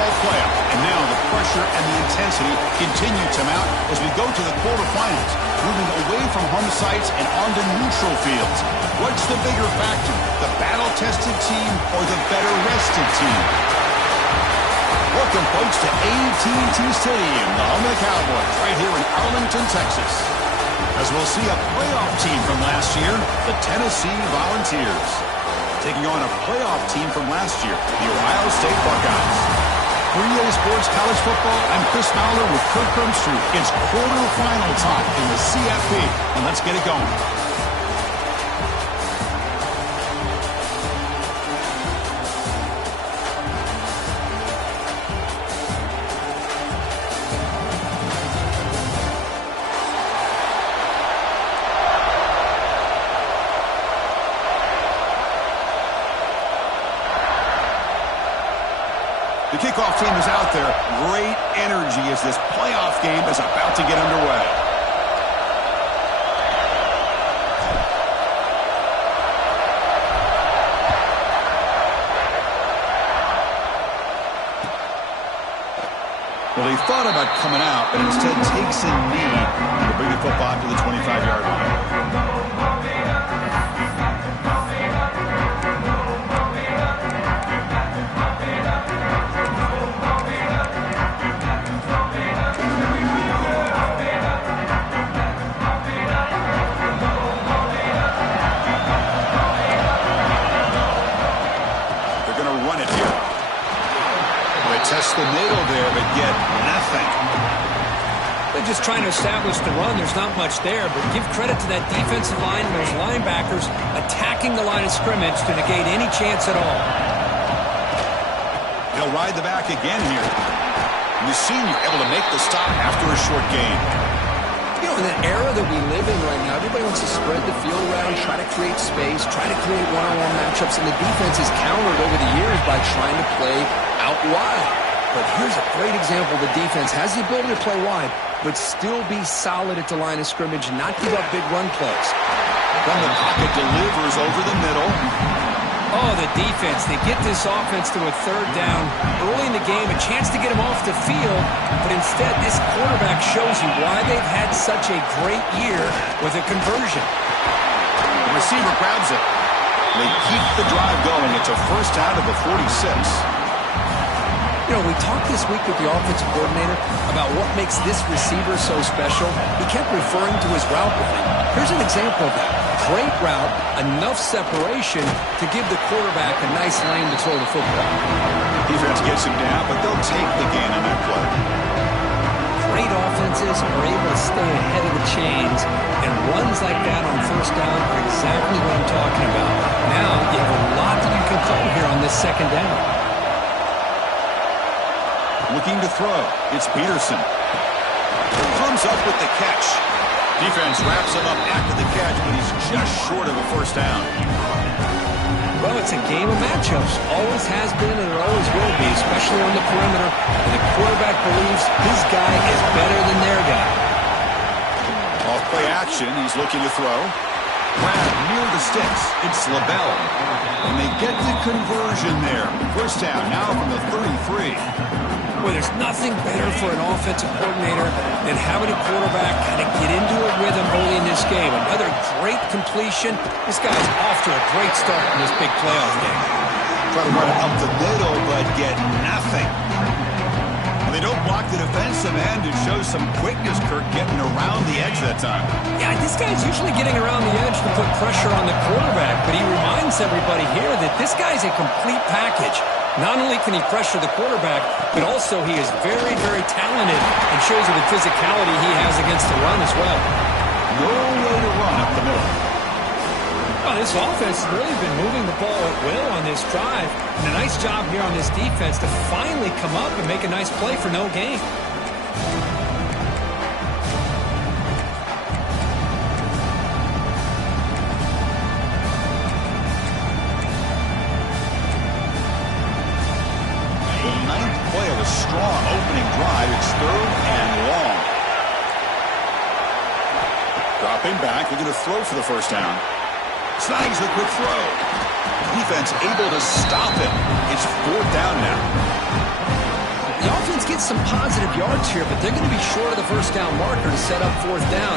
NFL playoff. And now the pressure and the intensity continue to mount as we go to the quarterfinals, moving away from home sites and onto neutral fields. What's the bigger factor, the battle-tested team or the better-rested team? Welcome, folks, to AT&T Stadium, the home of the Cowboys, right here in Arlington, Texas. As we'll see a playoff team from last year, the Tennessee Volunteers, taking on a playoff team from last year, the Ohio State Buckeyes. For EA Sports College Football, I'm Chris Fowler with Kirk Herbstreit. It's quarterfinal time in the CFP, and let's get it going. The kickoff team is out there. Great energy as this playoff game is about to get underway. Well, he thought about coming out, but instead takes a knee to bring the football to the 25-yard line. Test the middle there, but get nothing. They're just trying to establish the run. There's not much there, but give credit to that defensive line and those linebackers attacking the line of scrimmage to negate any chance at all. They'll ride the back again here. The senior able to make the stop after a short gain. You know, in the era that we live in right now, everybody wants to spread the field around, try to create space, try to create one-on-one matchups, and the defense is countered over the years by trying to play out wide. But here's a great example. The defense has the ability to play wide, but still be solid at the line of scrimmage, not give up big run plays. From the pocket, delivers over the middle. Oh, the defense. They get this offense to a third down early in the game, a chance to get him off the field, but instead this quarterback shows you why they've had such a great year with a conversion. The receiver grabs it. They keep the drive going. It's a first down to the 46. You know, we talked this week with the offensive coordinator about what makes this receiver so special. He kept referring to his route running. Here's an example of that. Great route, enough separation to give the quarterback a nice lane to throw the football. Defense gets him down, but they'll take the gain on that play. Great offenses are able to stay ahead of the chains, and runs like that on first down are exactly what I'm talking about. Now, you have a lot that you can call here on this second down. Looking to throw. It's Peterson. Comes up with the catch. Defense wraps him up after the catch, but he's just short of a first down. Well, it's a game of matchups. Always has been and it always will be, especially on the perimeter. And the quarterback believes his guy is better than their guy. Off play action. He's looking to throw. Grab near the sticks. It's LaBelle. And they get the conversion there. First down now from the 33. Well, there's nothing better for an offensive coordinator than having a quarterback kind of get into a rhythm early in this game. Another great completion. This guy's off to a great start in this big playoff game. Try to run it up the middle, but get nothing. And they don't block the defensive end. It shows some quickness, Kirk, getting around the edge that time. Yeah, this guy's usually getting around the edge to put pressure on the quarterback, but he reminds everybody here that this guy's a complete package. Not only can he pressure the quarterback, but also he is very, very talented and shows you the physicality he has against the run as well. No way to run up the middle. Well, this offense has really been moving the ball at will on this drive. And a nice job here on this defense to finally come up and make a nice play for no gain. Strong opening drive. It's third and long. Dropping back, looking to throw for the first down. Snags a quick throw. Defense able to stop him. It's fourth down now. get some positive yards here, but they're going to be short of the first down marker to set up fourth down.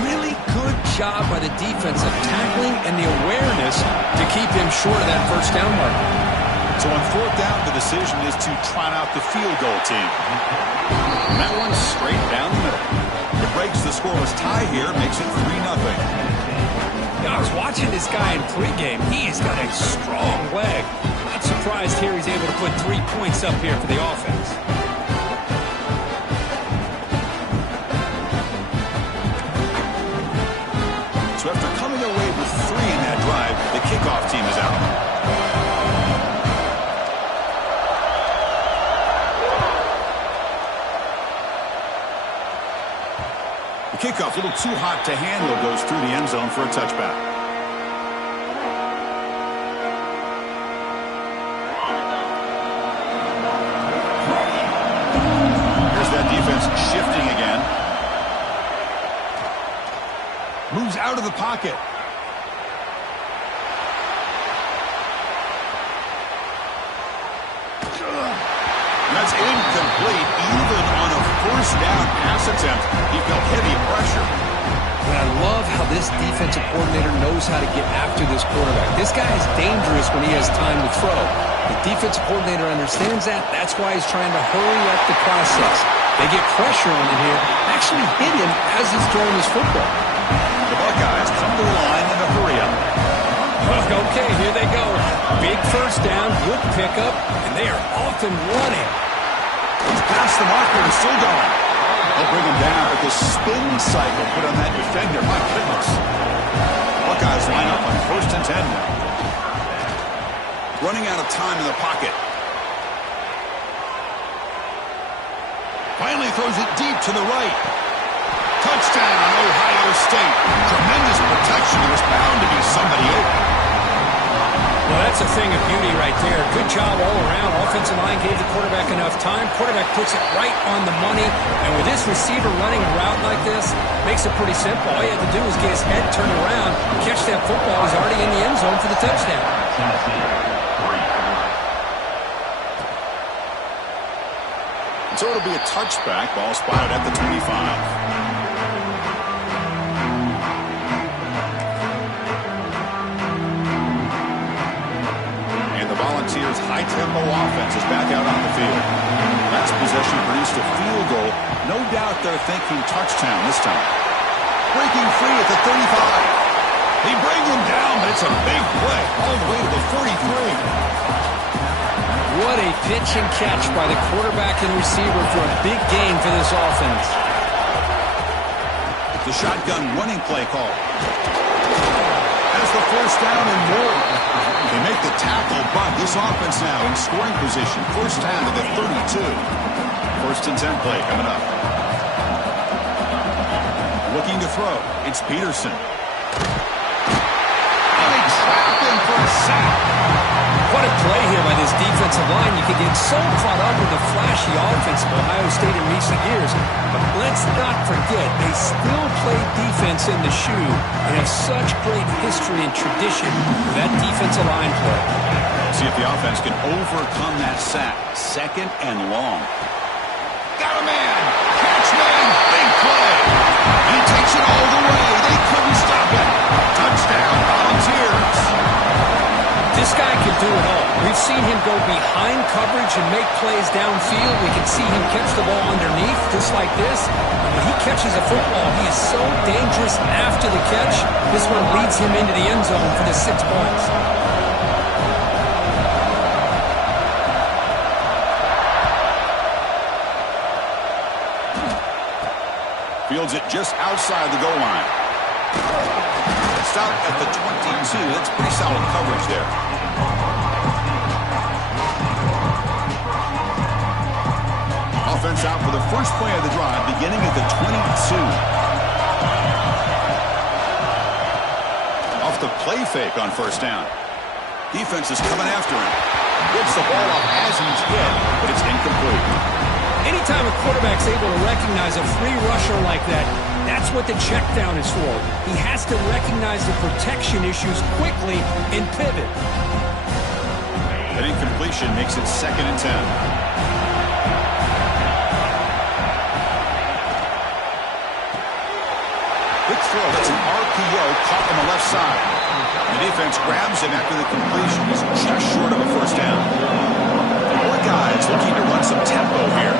Really good job by the defense of tackling and the awareness to keep him short of that first down marker. So on fourth down, the decision is to trot out the field goal team. And that one's straight down the middle. It breaks the scoreless tie here, makes it 3-0. I was watching this guy in pregame. He's got a strong leg. Not surprised here he's able to put 3 points up here for the offense. So after coming away with 3 in that drive, the kickoff team is out. The kickoff, a little too hot to handle, goes through the end zone for a touchback. Here's that defense shifting again. Moves out of the pocket. That's incomplete. Even on a first down pass attempt, he felt heavy pressure. But I love how this defensive coordinator knows how to get after this quarterback. This guy is dangerous when he has time to throw. The defensive coordinator understands that. That's why he's trying to hurry up the process. They get pressure on him here. Actually hit him as he's throwing his football. The Buckeyes come to the line in a hurry up. Okay, here they go. Big first down, good pickup, and they are off and running. He's past the marker and still going. They'll bring him down with the spin cycle put on that defender. My goodness. Buckeyes line up on 1st and 10 now. Running out of time in the pocket. Finally throws it deep to the right. Touchdown, Ohio State. Tremendous protection. There's bound to be somebody open. Well, that's a thing of beauty right there. Good job all around. Offensive line gave the quarterback enough time. Quarterback puts it right on the money. And with this receiver running a route like this, makes it pretty simple. All you have to do is get his head turned around, catch that football. He's already in the end zone for the touchdown. So it'll be a touchback. Ball spotted at the 25. Volunteers' high-tempo offense is back out on the field. Last possession produced a field goal. No doubt they're thinking touchdown this time. Breaking free at the 35. They bring him down, but it's a big play all the way to the 43. What a pitch and catch by the quarterback and receiver for a big gain for this offense. The shotgun running play call. Has the first down and more. They make the tackle, but this offense now in scoring position. First down to the 32. 1st and 10 play coming up. Looking to throw. It's Peterson. And they trap him for a sack. What a play here by this defensive line. You can get so caught up with the flashy offense of Ohio State in recent years. But let's not forget, they still play defense in the shoe and have such great history and tradition with that defensive line play. See if the offense can overcome that sack. 2nd and long. Got a man. Catch man. Big play. And he takes it all the way. They couldn't stop it. Touchdown, Volunteers. This guy can do it all. We've seen him go behind coverage and make plays downfield. We can see him catch the ball underneath, just like this. And when he catches a football, he is so dangerous after the catch. This one leads him into the end zone for the 6 points. Fields it just outside the goal line. Stop at the 22. That's pretty solid coverage there. Offense out for the first play of the drive, beginning at the 22. Off the play fake on first down. Defense is coming after him. Gets the ball off as he's hit, but it's incomplete. Anytime a quarterback's able to recognize a free rusher like that, that's what the check down is for. He has to recognize the protection issues quickly and pivot. That incompletion makes it 2nd and 10. throw. That's an RPO caught on the left side. The defense grabs him after the completion. He's just short of a first down. More guys looking to run some tempo here.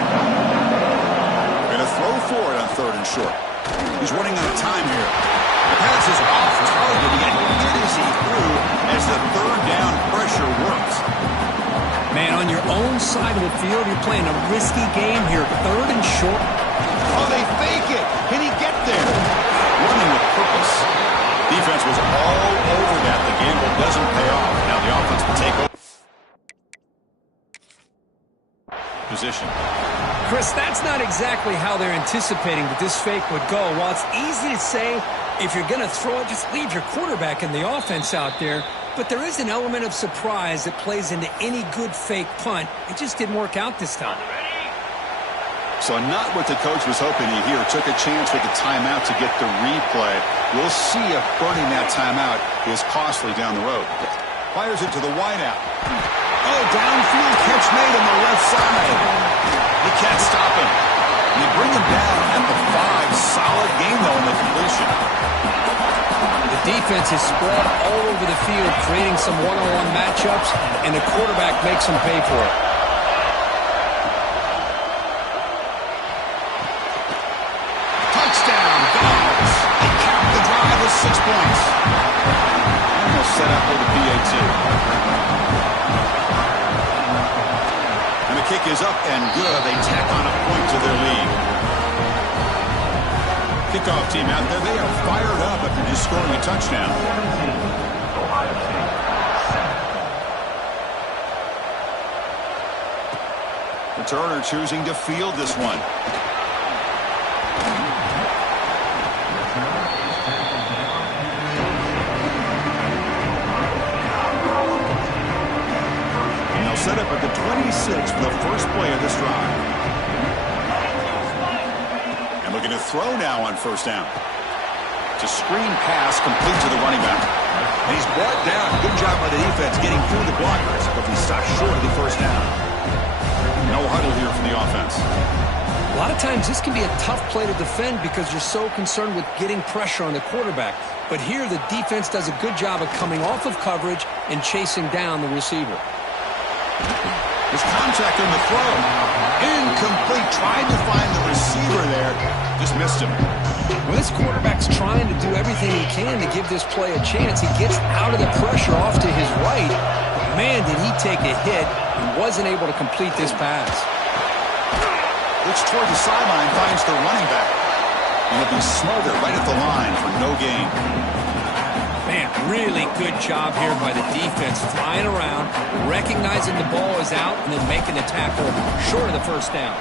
Going to throw for it on 3rd and short. He's running out of time here. The pass is off target, and it is he through as the 3rd down pressure works. Man, on your own side of the field, you're playing a risky game here. 3rd and short. Oh, they fake it. Can he get there? Running with purpose. Defense was all over that. The gamble doesn't pay off. Now the offense will take over. Position. Chris, that's not exactly how they're anticipating that this fake would go. While it's easy to say, if you're going to throw it, just leave your quarterback and the offense out there. But there is an element of surprise that plays into any good fake punt. It just didn't work out this time. So not what the coach was hoping to hear. Took a chance with the timeout to get the replay. We'll see if burning that timeout is costly down the road. Fires it to the wideout. Oh, downfield catch made on the left side. They can't stop him. And they bring him down at the 5. Solid game, though, in the completion. The defense is spread all over the field, creating some one-on-one matchups, and the quarterback makes them pay for it. Touchdown, Dogs. They cap the drive with 6 points. And they'll set up for the PAT. And the kick is up and good. They tack on a point to their lead. Kickoff team out there, they are fired up after just scoring a touchdown. Returner choosing to field this one. And they'll set up at the 26 for the first play of this drive. Looking to throw now on 1st down. It's a screen pass complete to the running back. And he's brought down. Good job by the defense getting through the blockers, but he stopped short of the 1st down. No huddle here for the offense. A lot of times this can be a tough play to defend because you're so concerned with getting pressure on the quarterback. But here the defense does a good job of coming off of coverage and chasing down the receiver. His contact on the throw. Incomplete. Tried to find the receiver there. Just missed him. When this quarterback's trying to do everything he can to give this play a chance, he gets out of the pressure off to his right. But man, did he take a hit and wasn't able to complete this pass. Looks toward the sideline, finds the running back. And he'll be smothered right at the line for no gain. Man, really good job here by the defense, flying around, recognizing the ball is out, and then making the tackle short of the 1st down.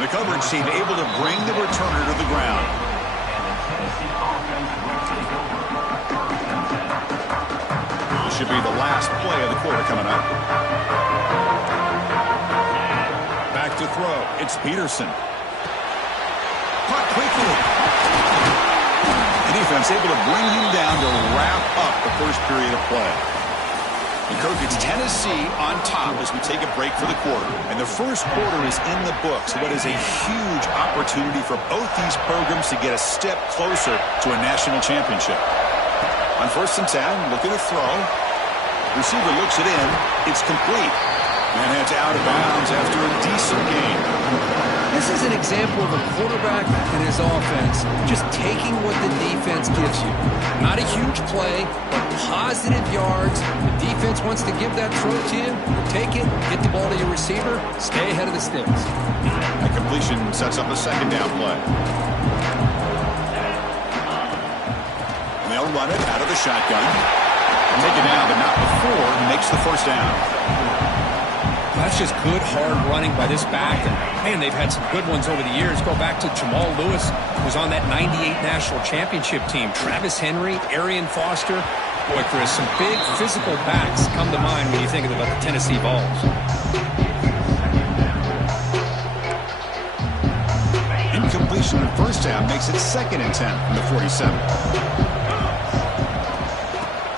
The coverage team able to bring the returner to the ground. This should be the last play of the quarter coming up. Back to throw. It's Peterson. Caught quickly. The defense able to bring him down to wrap up the first period of play. And Kirk, it's Tennessee on top as we take a break for the quarter. And the first quarter is in the books. What is a huge opportunity for both these programs to get a step closer to a national championship. On 1st and 10, looking to throw. Receiver looks it in. It's complete. And it's out of bounds after a decent game. This is an example of a quarterback and his offense just taking what the defense gives you. Not a huge play, but positive yards. The defense wants to give that throw to you. Take it, get the ball to your receiver, stay ahead of the sticks. That completion sets up a 2nd down play. And they'll run it out of the shotgun. Take it down, but not before he makes the 1st down. That's just good, hard running by this back. And, man, they've had some good ones over the years. Go back to Jamal Lewis, who was on that 98 national championship team. Travis Henry, Arian Foster. Boy, Chris, some big physical backs come to mind when you think about the Tennessee Vols. Incompletion on 1st down makes it 2nd and 10 from the 47.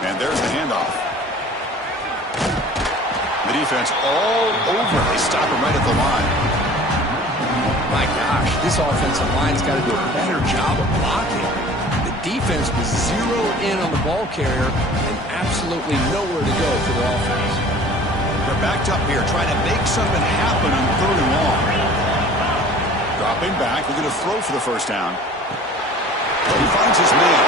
And there's the handoff. Defense all over. They stop him right at the line. My gosh, this offensive line's got to do a better job of blocking. The defense was zeroed in on the ball carrier and absolutely nowhere to go for the offense. They're backed up here, trying to make something happen on 3rd and long. Dropping back, looking to throw for the first down. He finds his man.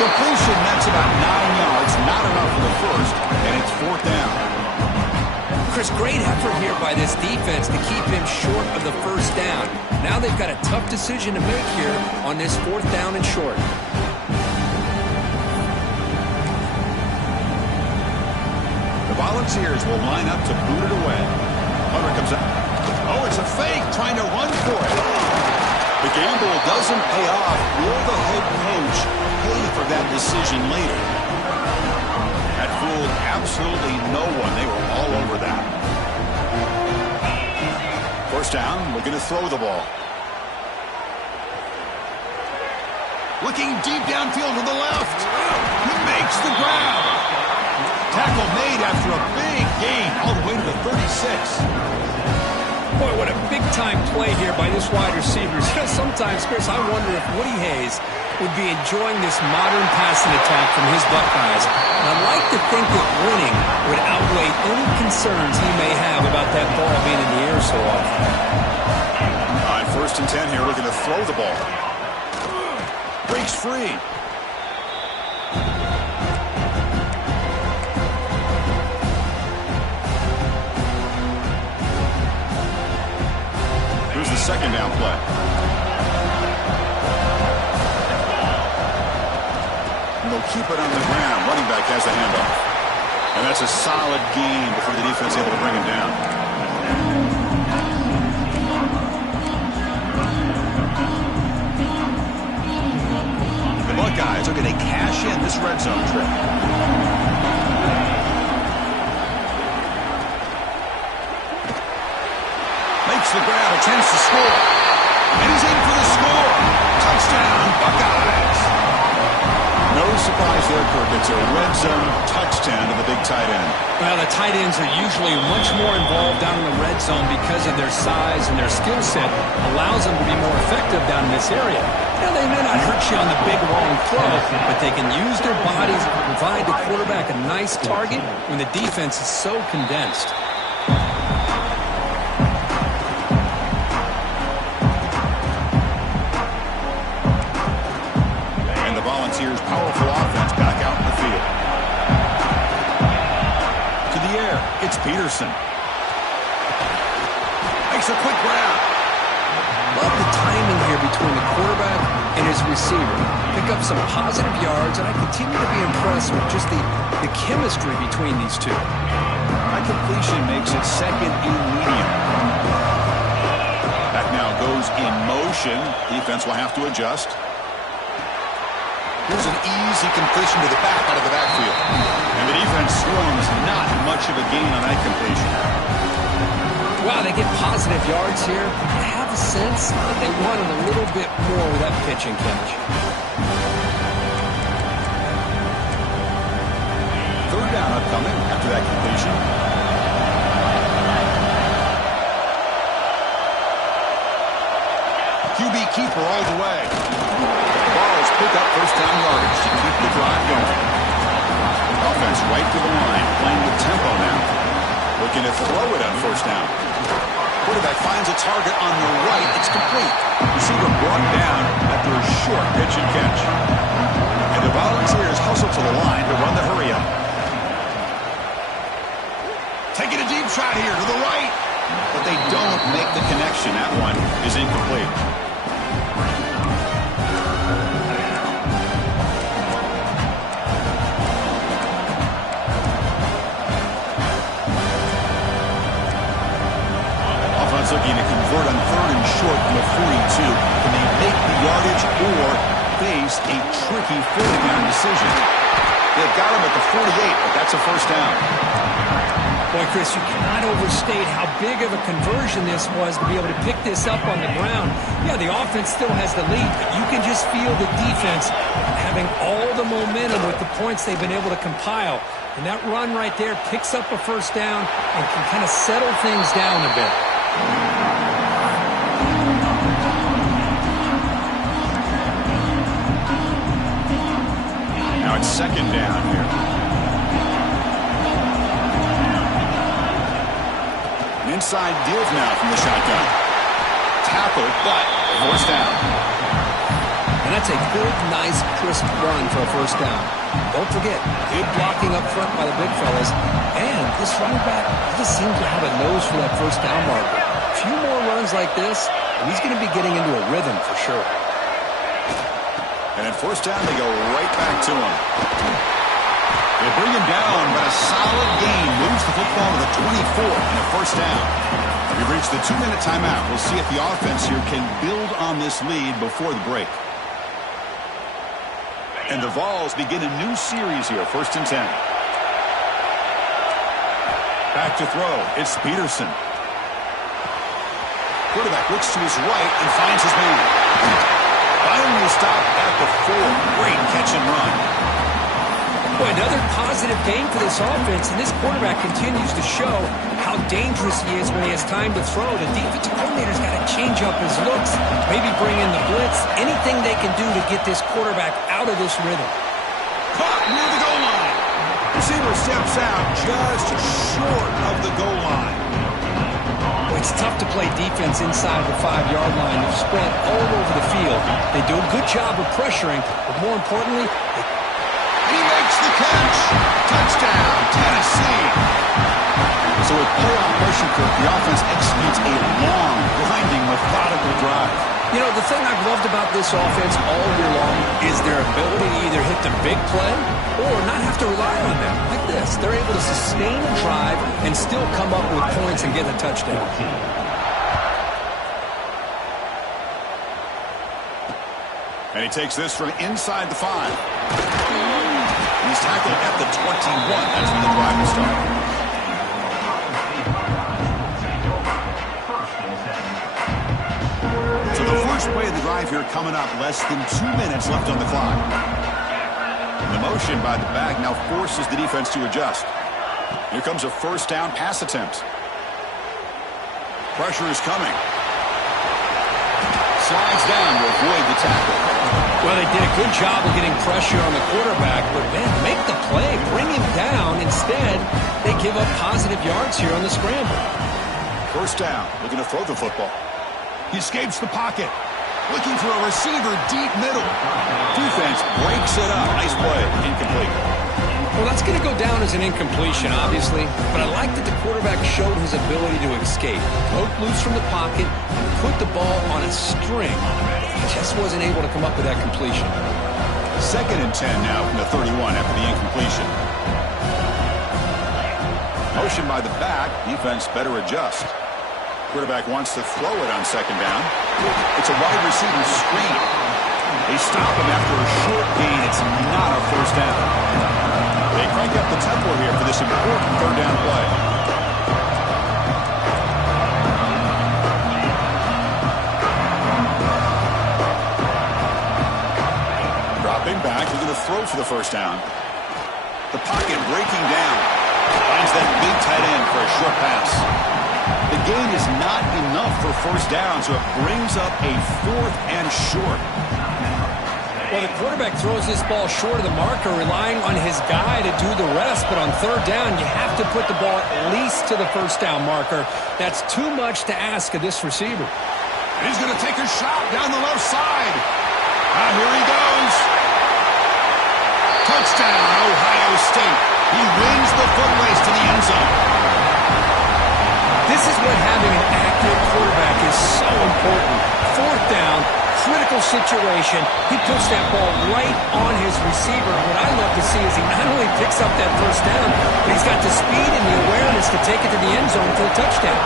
Completion, that's about 9 yards, not enough for the first, and it's 4th down. Chris, great effort here by this defense to keep him short of the first down. Now they've got a tough decision to make here on this 4th down and short. The Volunteers will line up to boot it away. Hunter comes up. Oh, it's a fake, trying to run for it. The gamble doesn't pay off. Will the head coach pay for that decision later? That fooled absolutely no one. They were all over that. First down, we're going to throw the ball. Looking deep downfield to the left. He makes the grab. Tackle made after a big gain all the way to the 36. Boy, what a big-time play here by this wide receiver. Sometimes, Chris, I wonder if Woody Hayes would be enjoying this modern passing attack from his Buckeyes. And I'd like to think that winning would outweigh any concerns he may have about that ball being in the air so often. On 1st and 10 here, looking to throw the ball. Breaks free. Here's the 2nd down play. And they'll keep it on the ground. Running back has the handoff. And that's a solid gain before the defense able to bring him down. The Buckeyes are going to cash in this red zone trip. Makes the grab, attempts to score. And he's in for the score. Touchdown, Buckeyes. No surprise there, Kirk. It's a red zone touchdown to the big tight end. Well, the tight ends are usually much more involved down in the red zone because of their size and their skill set allows them to be more effective down in this area. Now, they may not hurt you on the big, long throw, but they can use their bodies to provide the quarterback a nice target when the defense is so condensed. Volunteers' powerful offense back out in the field. To the air, it's Peterson. Makes a quick grab. Love the timing here between the quarterback and his receiver. Pick up some positive yards, and I continue to be impressed with just the chemistry between these two. That completion makes it 2nd and medium. Back now goes in motion. Defense will have to adjust. Here's an easy completion to the back out of the backfield. And the defense swarms not much of a gain on that completion. Wow, they get positive yards here. I have a sense that they wanted a little bit more with that pitching catch. 3rd down upcoming after that completion. QB keeper all the way. Balls pick up 1st down yardage to keep the drive going. Offense right to the line, playing with tempo now. Looking to throw it on 1st down. Quarterback finds a target on the right. It's complete. Receiver brought down after a short pitch and catch. And the Volunteers hustle to the line to run the hurry up. Taking a deep shot here to the right. But they don't make the connection. That one is incomplete. Looking to convert on 3rd and short from the 42. Can they make the yardage or face a tricky 4th down decision? They've got him at the 48, but that's a 1st down. Boy, Chris, you cannot overstate how big of a conversion this was to be able to pick this up on the ground. Yeah, the offense still has the lead, but you can just feel the defense having all the momentum with the points they've been able to compile. And that run right there picks up a 1st down and can kind of settle things down a bit. Now it's second down here. An inside deals now from the shotgun. Tackle, but forced down. And that's a good, nice, crisp run for a first down. Don't forget, good blocking up front by the big fellas. And this running back just seems to have a nose for that first down marker. A few more runs like this, and he's going to be getting into a rhythm for sure. And at first down, they go right back to him. They bring him down, but a solid gain moves the football to the 24 and a first down. We've reached the 2-minute timeout. We'll see if the offense here can build on this lead before the break. And the Vols begin a new series here, 1st and 10. Back to throw. It's Peterson. Quarterback looks to his right and finds his man. Finally a stop at the 4. Great catch and run. Boy, another positive game for this offense, and this quarterback continues to show how dangerous he is when he has time to throw. The defensive coordinator's got to change up his looks, maybe bring in the blitz, anything they can do to get this quarterback out of this rhythm. Caught near the goal line. Receiver steps out just short of the goal line. It's tough to play defense inside the 5-yard line. They're spread all over the field. They do a good job of pressuring, but more importantly, he makes the catch. Touchdown, Tennessee. So with playoff pressure, the offense executes a long, grinding, methodical drive. You know, the thing I've loved about this offense all year long is their ability to either hit the big play or not have to rely on them. Like this, they're able to sustain a drive and still come up with points and get a touchdown. And he takes this from inside the 5. He's tackled at the 21. That's when the drive will start. So the first play of the drive here coming up, less than 2 minutes left on the clock. And the motion by the back now forces the defense to adjust. Here comes a first down pass attempt. Pressure is coming. Slides down to avoid the tackle. Well, they did a good job of getting pressure on the quarterback, but, man, make the play, bring him down. Instead, they give up positive yards here on the scramble. First down, looking to throw the football. He escapes the pocket, looking for a receiver deep middle. Defense breaks it up. Nice play, incomplete. Well, that's going to go down as an incompletion, obviously, but I like that the quarterback showed his ability to escape. Broke loose from the pocket and put the ball on a string. He just wasn't able to come up with that completion. 2nd and 10 now from the 31 after the incompletion. Motion by the back. Defense better adjust. Quarterback wants to throw it on 2nd down. It's a wide receiver screen. They stop him after a short gain. It's not a first down. They crank up the tempo here for this important 3rd down play. Dropping back, they're going to throw for the first down. The pocket breaking down. Finds that big tight end for a short pass. The gain is not enough for first down, so it brings up a 4th and short. Well, the quarterback throws this ball short of the marker, relying on his guy to do the rest. But on 3rd down, you have to put the ball at least to the first down marker. That's too much to ask of this receiver. He's going to take a shot down the left side. And here he goes. Touchdown, Ohio State. He wins the foot race to the end zone. This is what having an accurate quarterback is so important. 4th down, critical situation. He puts that ball right on his receiver. What I love to see is he not only picks up that first down, but he's got the speed and the awareness to take it to the end zone for the touchdown.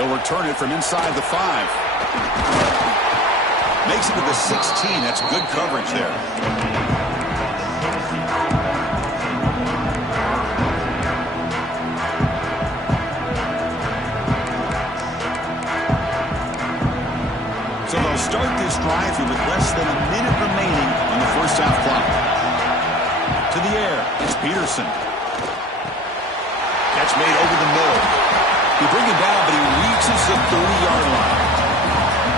He'll return it from inside the 5. Makes it to the 16. That's good coverage there. So they'll start this drive here with less than a minute remaining on the first half clock. To the air, it's Peterson. Catch made over the middle. He bring him down, but he reaches the 30-yard line.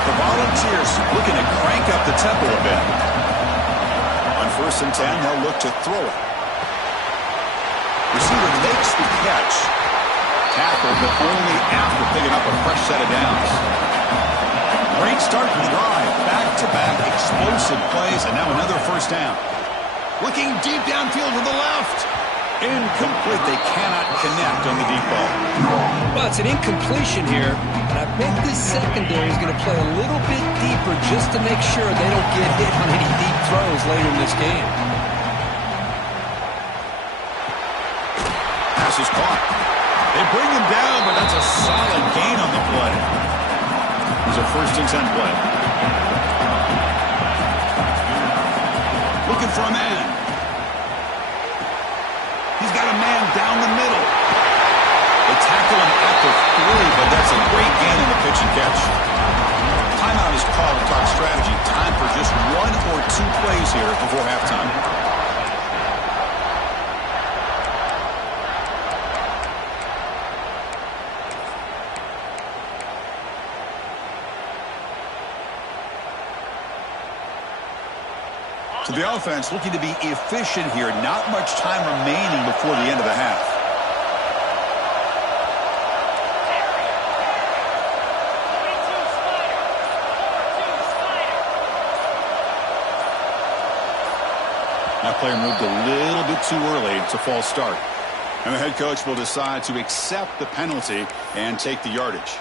The Volunteers looking to crank up the tempo a bit. On 1st and 10, they'll look to throw it. Receiver makes the catch. Tackle, but only after picking up a fresh set of downs. Great start to the drive. Back-to-back explosive plays, and now another first down. Looking deep downfield to the left. Incomplete. They cannot connect on the deep ball. Well, it's an incompletion here, and I bet this secondary is going to play a little bit deeper just to make sure they don't get hit on any deep throws later in this game. Pass is caught. They bring him down, but that's a solid gain on the play. It's a 1st and 10 play. Looking for a man. He's got a man down the middle. They tackle him at the 3, but that's a great gain in the pitch and catch. Timeout is called to talk strategy. Time for just 1 or 2 plays here before halftime. So the offense looking to be efficient here. Not much time remaining before the end of the half. That player moved a little bit too early. It's a false start. And the head coach will decide to accept the penalty and take the yardage.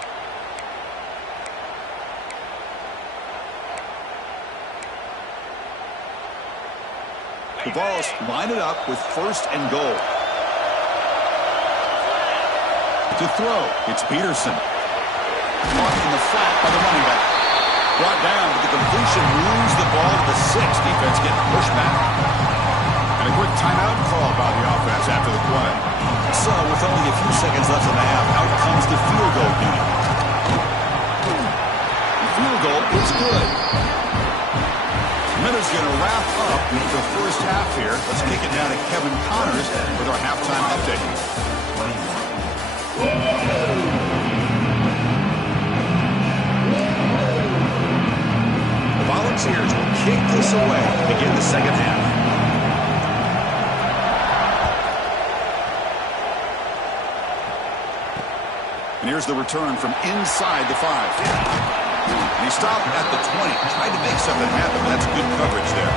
The Vols line it up with 1st and goal. To throw, it's Peterson. Caught in the flat by the running back. Brought down, but the completion moves the ball to the 6. Defense getting pushed back. And a quick timeout call by the offense after the play. So, with only a few seconds left in the half, out comes the field goal unit. The field goal is good. Minute's going to wrap up the first half here. Let's kick it down to Kevin Connors with our halftime update. The Volunteers will kick this away to begin the second half. And here's the return from inside the 5. And he stopped at the 20. Tried to make something happen, but that's good coverage there.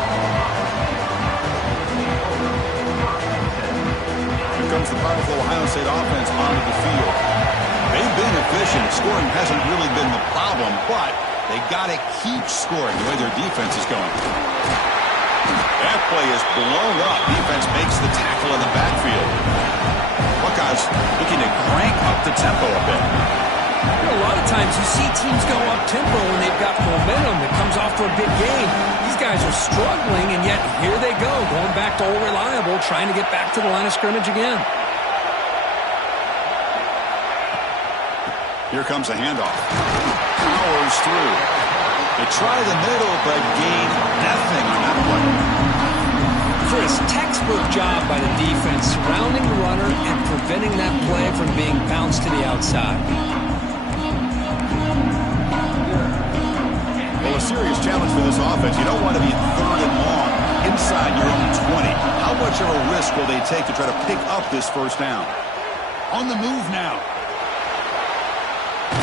Here comes the powerful Ohio State offense onto the field. They've been efficient. Scoring hasn't really been the problem, but they got to keep scoring the way their defense is going. That play is blown up. Defense makes the tackle in the backfield. Buckeyes looking to crank up the tempo a bit. A lot of times you see teams go up-tempo when they've got momentum that comes off for a big game. These guys are struggling, and yet here they go, going back to old reliable, trying to get back to the line of scrimmage again. Here comes a handoff. Powers through. They try the middle, but gain nothing on that play. Chris, textbook job by the defense, surrounding the runner and preventing that play from being bounced to the outside. Well, a serious challenge for this offense. You don't want to be 3rd and long inside your own 20. How much of a risk will they take to try to pick up this first down? On the move now.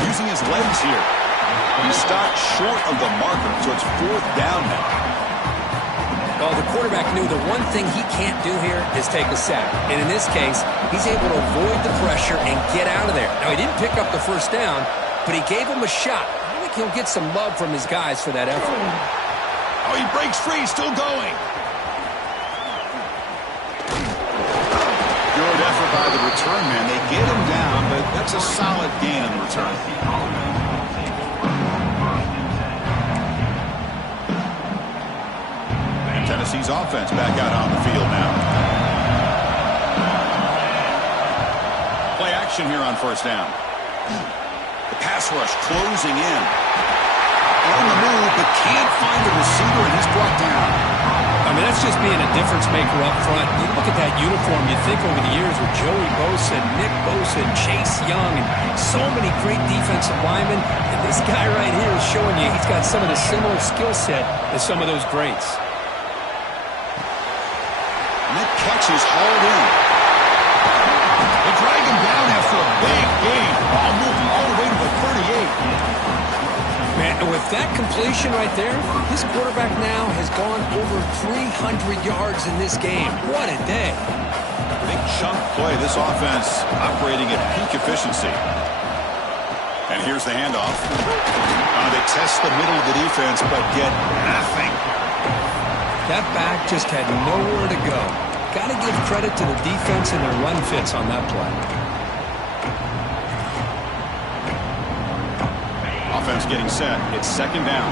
Using his legs here. He stopped short of the marker, so it's 4th down now. Well, the quarterback knew the one thing he can't do here is take a sack. And in this case, he's able to avoid the pressure and get out of there. Now, he didn't pick up the first down, but he gave him a shot. I think he'll get some love from his guys for that effort. Oh, he breaks free, still going. Good effort by the return man. They get him down, but that's a solid gain on the return. And Tennessee's offense back out on the field now. Play action here on first down. The pass rush closing in. On the move, but can't find the receiver, and he's brought down. I mean, that's That's just being a difference maker up front. You look at that uniform, you think over the years with Joey Bosa, Nick Bosa, and Chase Young, and so many great defensive linemen. And this guy right here is showing you he's got some of the similar skill set as some of those greats. And that catch is hauled in. They drag him down after a big gain. Ball moving all the way to the 38. Man, and with that completion right there, this quarterback now has gone over 300 yards in this game. What a day. Big chunk play. This offense operating at peak efficiency. And here's the handoff. They test the middle of the defense, but get nothing. That back just had nowhere to go. Got to give credit to the defense and their run fits on that play. Offense getting set. It's second down.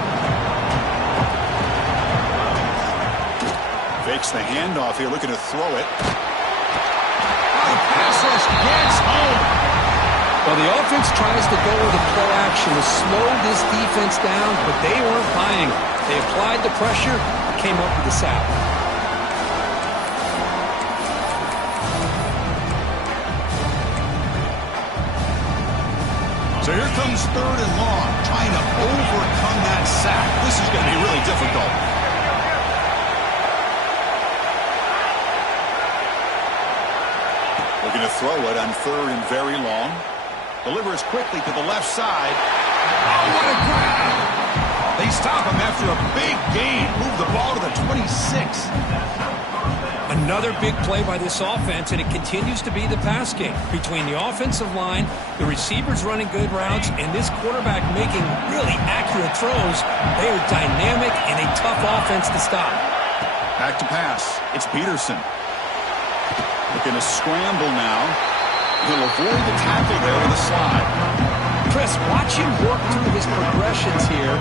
Fakes the handoff here, looking to throw it. The pass rush gets home. Well, the offense tries to go with the play action to slow this defense down, but they weren't buying it. They applied the pressure, came up with the sack. So here comes third and long, trying to overcome that sack. This is going to be really difficult. Looking to throw it on third and very long. Delivers quickly to the left side. Oh, what a grab! They stop him after a big gain. Move the ball to the 26. Another big play by this offense, and it continues to be the pass game. Between the offensive line, the receivers running good routes, and this quarterback making really accurate throws, they are dynamic and a tough offense to stop. Back to pass. It's Peterson. Looking to scramble now. He'll avoid the tackle there with a slide. Chris, watch him work through his progressions here.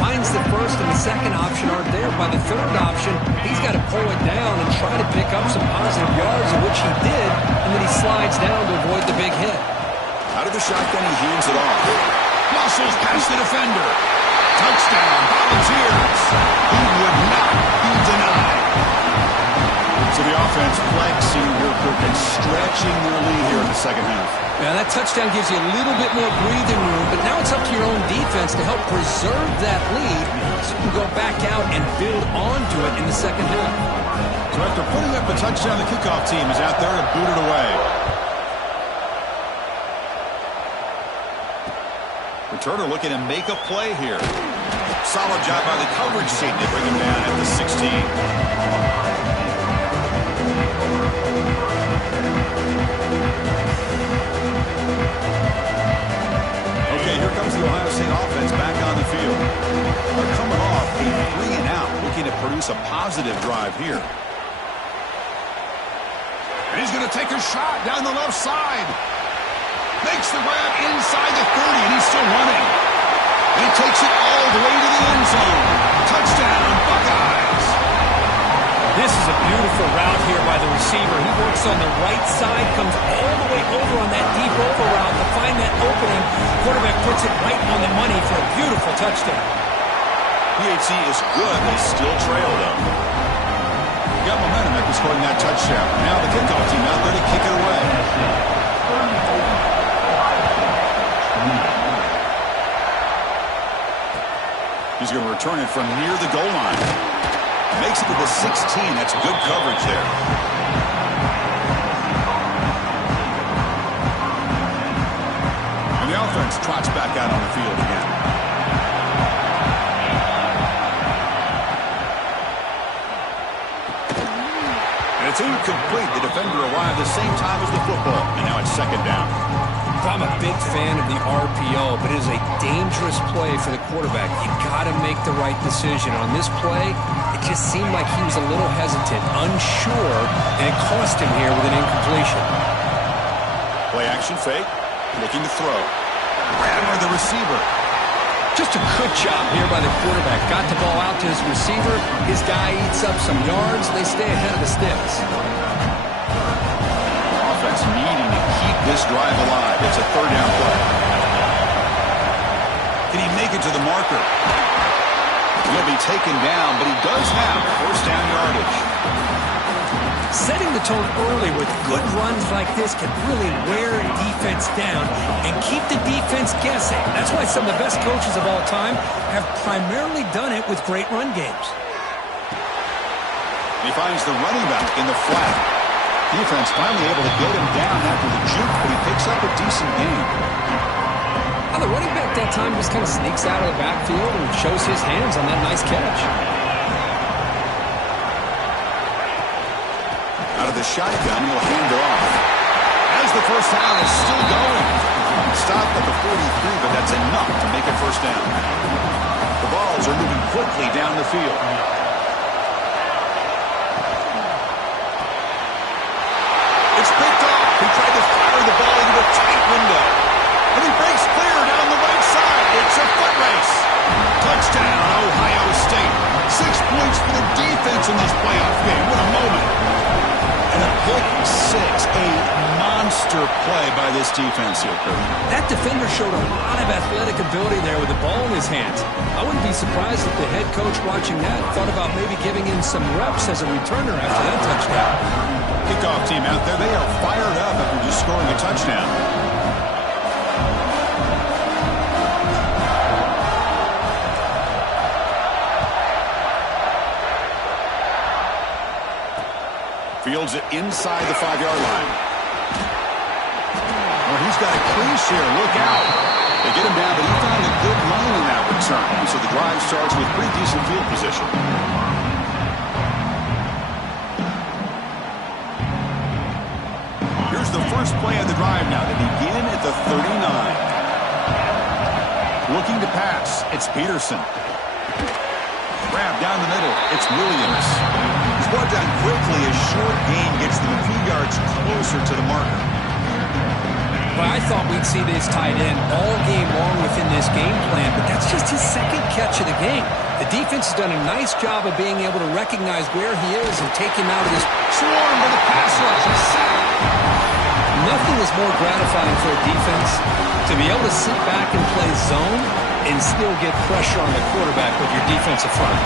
Finds the first and the second option aren't there. By the third option, he's got to pull it down and try to pick up some positive yards, which he did, and then he slides down to avoid the big hit. Out of the shotgun, he hands it off. Muscles past the defender. Touchdown, Volunteers. He would not be denied. So the offense flexing here, Kirk, and stretching their lead here in the second half. Yeah, that touchdown gives you a little bit more breathing room, but now it's up to your own defense to help preserve that lead so you can go back out and build onto it in the second half. So after putting up a touchdown, the kickoff team is out there to boot it away. Returner looking to make a play here. Solid job by the coverage team. They bring him down at the 16. Okay, here comes the Ohio State offense back on the field. They're coming off a 3-and-out, looking to produce a positive drive here. And he's going to take a shot down the left side. Makes the grab inside the 30, and he's still running. And he takes it all the way to the end zone. Touchdown, Buckeyes. This is a beautiful route here by the receiver. He works on the right side, comes all the way over on that deep over route to find that opening. Quarterback puts it right on the money for a beautiful touchdown. PHC is good. They still trail, though. Got momentum after scoring that touchdown. Now the kickoff team out there to kick it away. He's going to return it from near the goal line. Makes it to the 16. That's good coverage there. And the offense trots back out on the field again. And it's incomplete. The defender arrived the same time as the football. And now it's second down. I'm a big fan of the RPO, but it is a dangerous play for the quarterback. You got to make the right decision. On this play, it just seemed like he was a little hesitant, unsure, and it cost him here with an incompletion. Play action fake, looking to throw. Grab by the receiver. Just a good job here by the quarterback. Got the ball out to his receiver. His guy eats up some yards. They stay ahead of the sticks. Offense needing to keep this drive alive. It's a third down play. Can he make it to the marker? He'll be taken down, but he does have first down yardage. setting the tone early with good runs like this can really wear a defense down and keep the defense guessing. That's why some of the best coaches of all time have primarily done it with great run games. He finds the running back in the flat. Defense finally able to get him down after the juke, but he picks up a decent gain. The running back that time just kind of sneaks out of the backfield and shows his hands on that nice catch. Out of the shotgun, he'll hand it off. As the first down is still going. Stopped at the 43, but that's enough to make it first down. The balls are moving quickly down the field. It's picked off. He tried to fire the ball into a tight window. And he breaks clear down the right side. It's a foot race. Touchdown, Ohio State. 6 points for the defense in this playoff game. What a moment. And a pick six. A monster play by this defense here, Kurt. That defender showed a lot of athletic ability there with the ball in his hands. I wouldn't be surprised if the head coach watching that thought about maybe giving him some reps as a returner after that touchdown. Kickoff team out there. They are fired up after just scoring a touchdown. Fields it inside the 5-yard line. Well, he's got a crease here. Look out. They get him down, but he found a good lane in that return. So the drive starts with pretty decent field position. Here's the first play of the drive now. They begin at the 39. Looking to pass. It's Peterson. Grab down the middle. It's Williams. He's brought down quickly. A short gain gets them a few yards closer to the marker. Well, I thought we'd see this tight end all game long within this game plan, but that's just his second catch of the game. The defense has done a nice job of being able to recognize where he is and take him out of this swarm with a pass rush. Nothing is more gratifying for a defense to be able to sit back and play zone and still get pressure on the quarterback with your defensive front.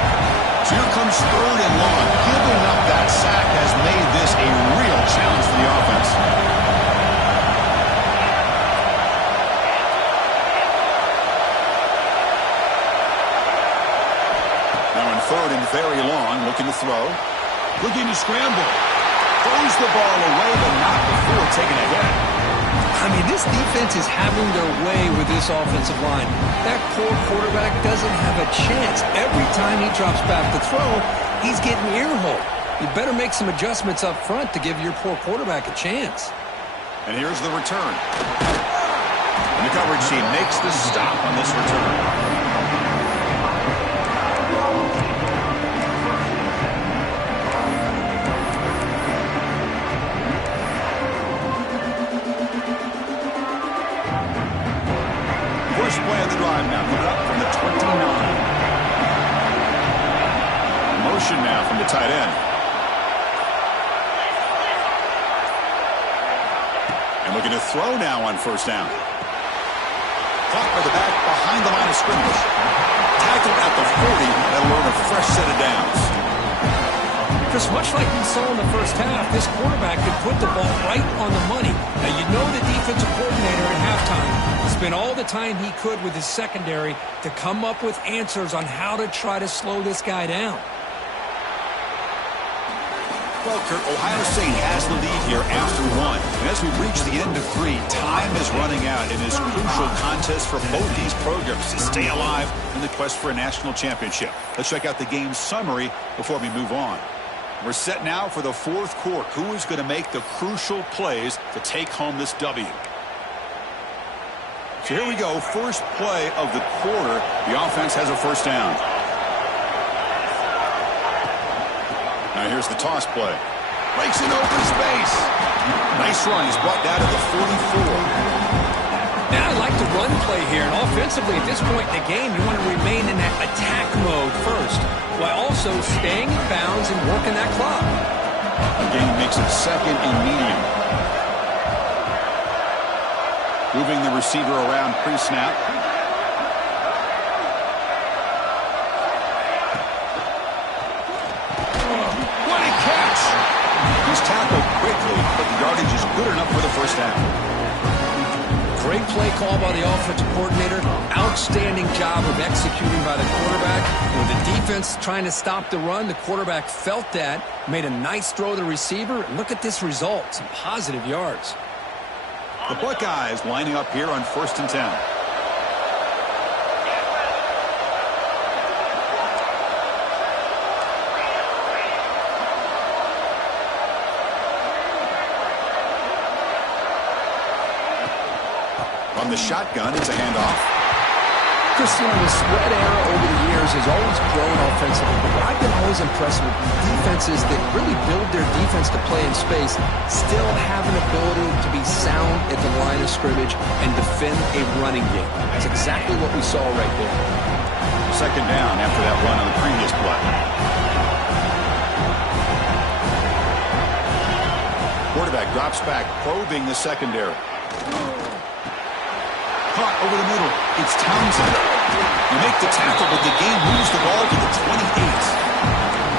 So here comes 3rd and long. Giving up that sack has made this a real challenge for the offense. Now in 3rd and very long, looking to throw. Looking to scramble. Throws the ball away, but not before taking a hit. I mean, this defense is having their way with this offensive line. That poor quarterback doesn't have a chance. Every time he drops back to throw, he's getting earholed. You better make some adjustments up front to give your poor quarterback a chance. And here's the return. And the coverage team makes the stop on this return. First play of the drive now, coming up from the 29. Motion now from the tight end. And looking to throw now on first down. Caught by the back behind the line of scrimmage. Tackled at the 40. That'll earn a fresh set of downs. Just much like we saw in the first half, this quarterback could put the ball right on the money. Now, you know the defensive coordinator at halftime spent all the time he could with his secondary to come up with answers on how to try to slow this guy down. Well, Kurt, Ohio State has the lead here after 1. And as we reach the end of 3, time is running out in this crucial contest for both these programs to stay alive in the quest for a national championship. Let's check out the game summary before we move on. We're set now for the 4th quarter. Who is going to make the crucial plays to take home this W? So here we go. First play of the quarter. The offense has a first down. Now here's the toss play. Breaks in open space. Nice run. He's brought down to the 44. Now I like the run play here. And offensively, at this point in the game, you want to remain in that attack mode first, while also staying in bounds and working that clock. Again, makes it 2nd and medium. Moving the receiver around pre-snap. What a catch! He's tackled quickly, but the yardage is good enough for the first down. Great play call by the offensive coordinator. Outstanding job of executing by the quarterback. And with the defense trying to stop the run, the quarterback felt that, made a nice throw to the receiver. And look at this result, some positive yards. The Buckeyes lining up here on 1st and 10. From the shotgun, it's a handoff. Christian, the spread era over the years has always grown offensively, but what I've been always impressed with defenses that really build their defense to play in space still have an ability to be sound at the line of scrimmage and defend a running game. That's exactly what we saw right there. 2nd down after that run on the previous play. Quarterback drops back, probing the secondary. Caught over the middle. It's Townsend. You make the tackle, but the game moves the ball to the 28.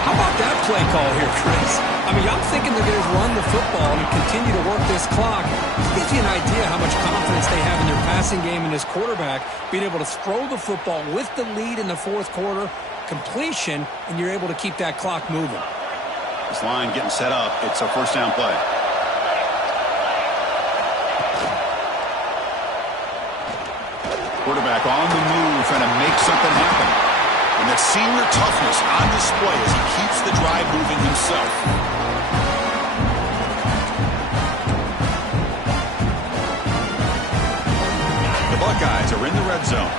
How about that play call here, Chris? I mean, I'm thinking they're going to run the football and continue to work this clock. It gives you an idea how much confidence they have in their passing game and this quarterback being able to throw the football with the lead in the 4th quarter, completion, and you're able to keep that clock moving. This line getting set up. It's a 1st down play. Quarterback on the move, trying to make something happen. And that senior toughness on display as he keeps the drive moving himself. The Buckeyes are in the red zone.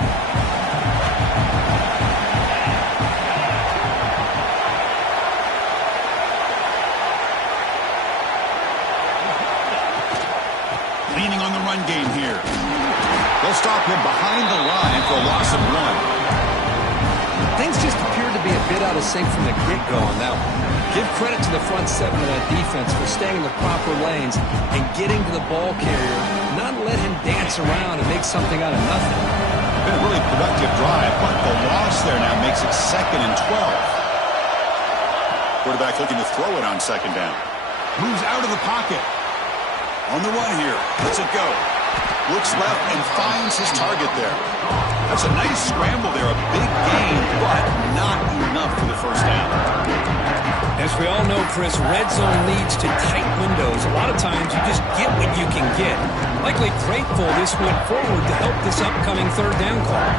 Leaning on the run game here. They'll stop him behind the line for a loss of 1. Things just appeared to be a bit out of sync from the get-go on that one. Give credit to the front 7 of that defense for staying in the proper lanes and getting to the ball carrier, not let him dance around and make something out of nothing. Been a really productive drive, but the loss there now makes it 2nd and 12. Quarterback looking to throw it on 2nd down. Moves out of the pocket. On the run here. Lets it go. Looks left and finds his target there. That's a nice scramble there. A big gain, but not enough for the 1st down. As we all know, Chris, red zone leads to tight windows. A lot of times you just get what you can get. Likely grateful this went forward to help this upcoming 3rd down call.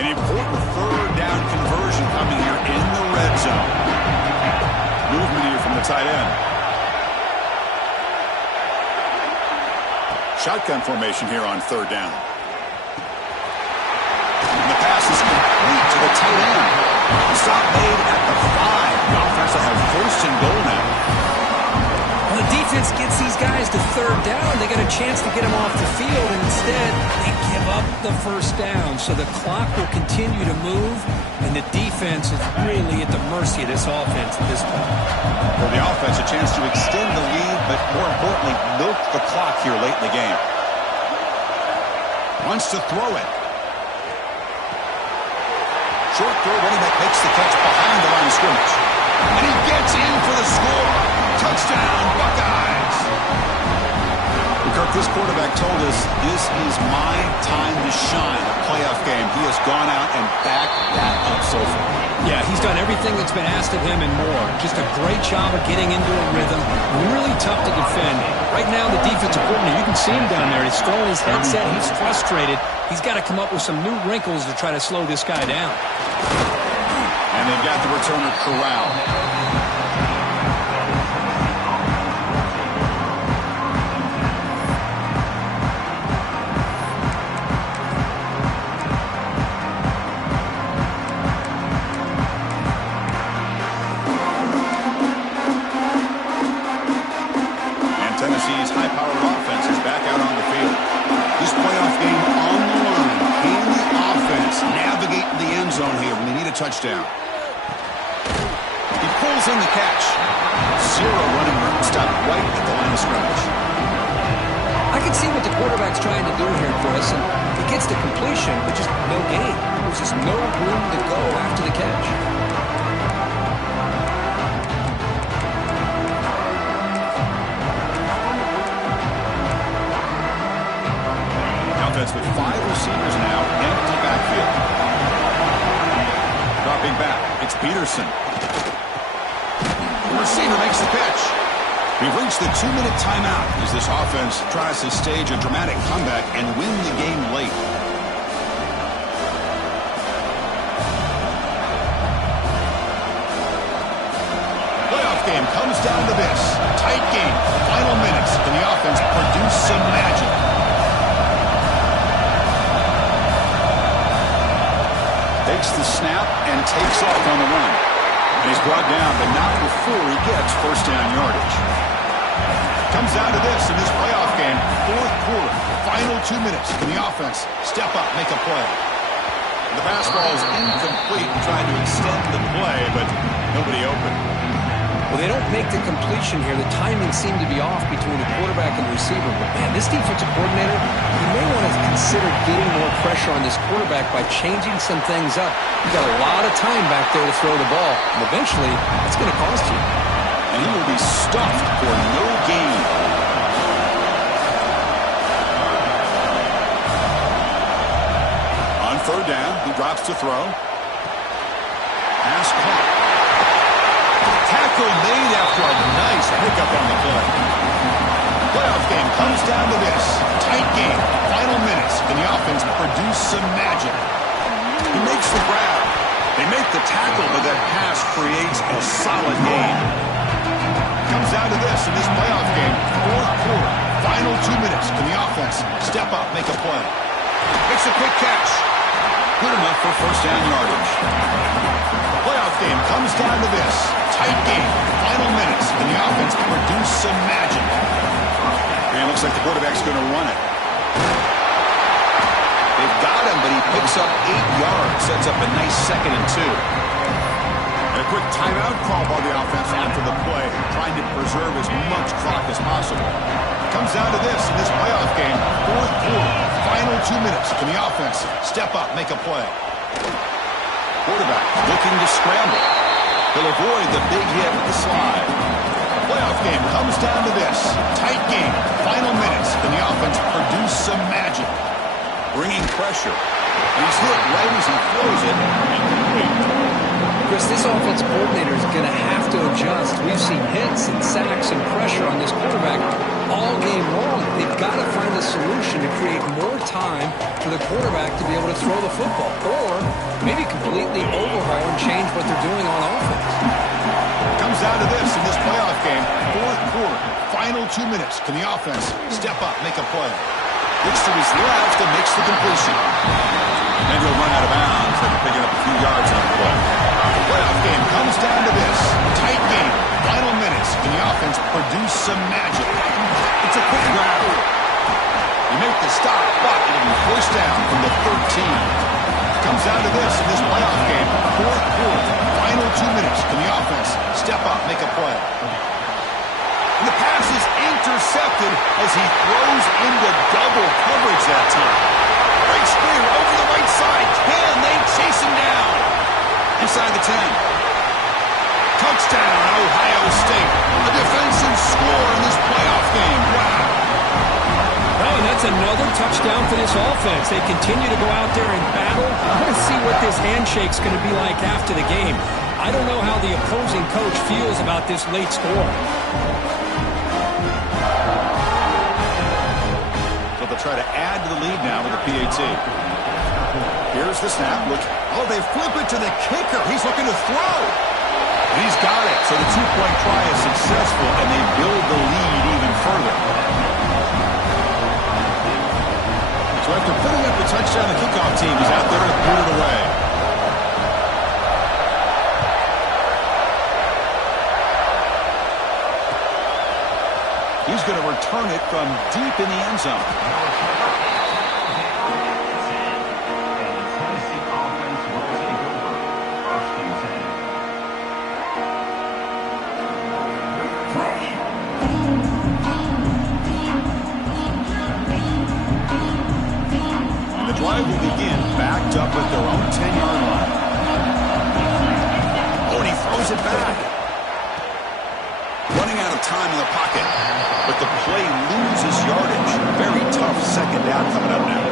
An important 3rd down conversion coming here in the red zone. Movement here from the tight end. Shotgun formation here on 3rd down. And the pass is complete to the tight end. Stop made at the 5. The offense will have 1st and goal now. Well, the defense gets these guys to 3rd down. They got a chance to get them off the field, and instead they give up the 1st down. So the clock will continue to move, and the defense is really at the mercy of this offense at this point. For the offense, a chance to extend the lead, but more importantly, milk the clock here late in the game. Wants to throw it. Short throw, running back makes the catch behind the line of scrimmage. And he gets in for the score. Touchdown, Buckeyes. Kirk, this quarterback told us this is my time to shine. A playoff game. He has gone out and backed that up so far. Yeah, he's done everything that's been asked of him and more. Just a great job of getting into a rhythm. Really tough to defend. Right now, the defensive coordinator, you can see him down there. He's throwing his headset. He's frustrated. He's got to come up with some new wrinkles to try to slow this guy down. And they've got the returner corralled. Tennessee's high-powered offense is back out on the field. This playoff game on the line. Can the offense navigate the end zone here when they need a touchdown? He pulls in the catch. 0 running room. Stopped right at the line of scrimmage. I can see what the quarterback's trying to do here, Chris, and he gets the completion, but just no gain. There's just no room to go after the catch. Offense with 5 receivers now, empty backfield. Dropping back, it's Peterson. The receiver makes the pitch. We've reached the 2-minute timeout as this offense tries to stage a dramatic comeback and win the game late. Playoff game comes down to this. Tight game. Final minutes, and the offense produced some magic. Takes the snap and takes off on the run. And he's brought down, but not before he gets first down yardage. Comes down to this in this playoff game. 4th quarter, final 2 minutes. Can the offense step up, make a play? The pass ball is incomplete, trying to extend the play, but nobody open. Well, they don't make the completion here. The timing seemed to be off between the quarterback and the receiver. But, man, this defensive coordinator, he may want to consider getting more pressure on this quarterback by changing some things up. You got a lot of time back there to throw the ball, and eventually that's going to cost you. And he will be stuffed for no gain. On 3rd down, he drops to throw. Pass caught. Tackle made after a nice pickup on the play. Playoff game comes down to this. Tight game. Final minutes. Can the offense produce some magic? He makes the grab. They make the tackle, but that pass creates a solid gain. Comes down to this in this playoff game. 4th quarter. Final 2 minutes. Can the offense step up, make a play? Makes a quick catch. Good enough for first down yardage. Playoff game comes down to this. Tight game. Final minutes. Can the offense produce some magic? And it looks like the quarterback's going to run it. They've got him, but he picks up 8 yards. Sets up a nice 2nd and 2. And a quick timeout call by the offense after the play, trying to preserve as much clock as possible. Comes down to this in this playoff game. 4th quarter. Final 2 minutes. Can the offense step up, make a play? Quarterback looking to scramble. He'll avoid the big hit with the slide. Playoff game comes down to this. Tight game. Final minutes. Can the offense produce some magic? Bringing pressure. And he's hit right as he throws it. Chris, this offense coordinator is going to have to adjust. We've seen hits and sacks and pressure on this quarterback all game long. They've got to find a solution to create more time for the quarterback to be able to throw the football, or maybe completely overhaul and change what they're doing on offense. Comes down to this in this playoff game. 4th quarter, final 2 minutes. Can the offense step up, make a play? Looks to his left and makes the completion. And he'll run out of bounds after picking up a few yards on the play. The playoff game comes down to this. Tight game. Final minutes. Can the offense produce some magic? It's a quick grab. You make the stop, but it'll be first down from the 13. Comes down to this in this playoff game. 4th quarter. Final 2 minutes. Can the offense step up, make a play? And the pass is intercepted as he throws into double coverage that time. Great screen over the right side. Can they chase him down? Inside the 10. Touchdown, Ohio State. A defensive score in this playoff game. Wow. Oh, and that's another touchdown for this offense. They continue to go out there and battle. I want to see what this handshake's going to be like after the game. I don't know how the opposing coach feels about this late score. So they'll try to add to the lead now with the PAT. Here's the snap. Look. Oh, they flip it to the kicker. He's looking to throw. And he's got it. So the 2-point try is successful, and they build the lead even further. So after putting up the touchdown, the kickoff team is out there to put it away. He's going to return it from deep in the end zone. drive will begin backed up at their own 10-yard line. Oh, and he throws it back. Running out of time in the pocket, but the play loses yardage. Very tough second down coming up now.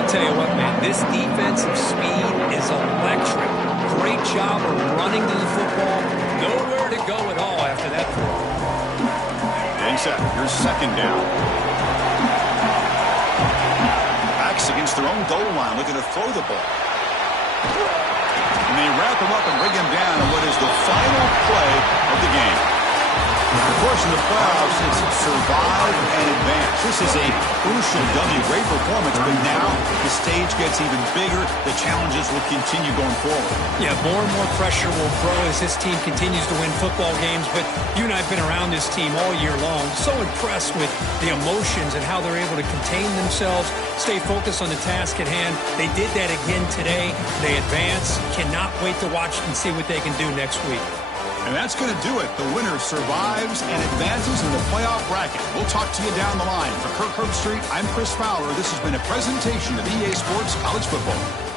I'll tell you what, man, this defensive speed is electric. Great job of running to the football. Nowhere to go at all after that throw. Getting set. Here's second down. Backs against their own goal line, looking to throw the ball. And they wrap him up and bring him down in what is the final play of the game. Of course, in the playoffs, it's survive and advance. This is a crucial W. Great performance, but now the stage gets even bigger. The challenges will continue going forward. Yeah, more and more pressure will grow as this team continues to win football games. But you and I have been around this team all year long. So impressed with the emotions and how they're able to contain themselves, stay focused on the task at hand. They did that again today. They advance. Cannot wait to watch and see what they can do next week. And that's going to do it. The winner survives and advances in the playoff bracket. We'll talk to you down the line. For Kirk Herbstreit, I'm Chris Fowler. This has been a presentation of EA Sports College Football.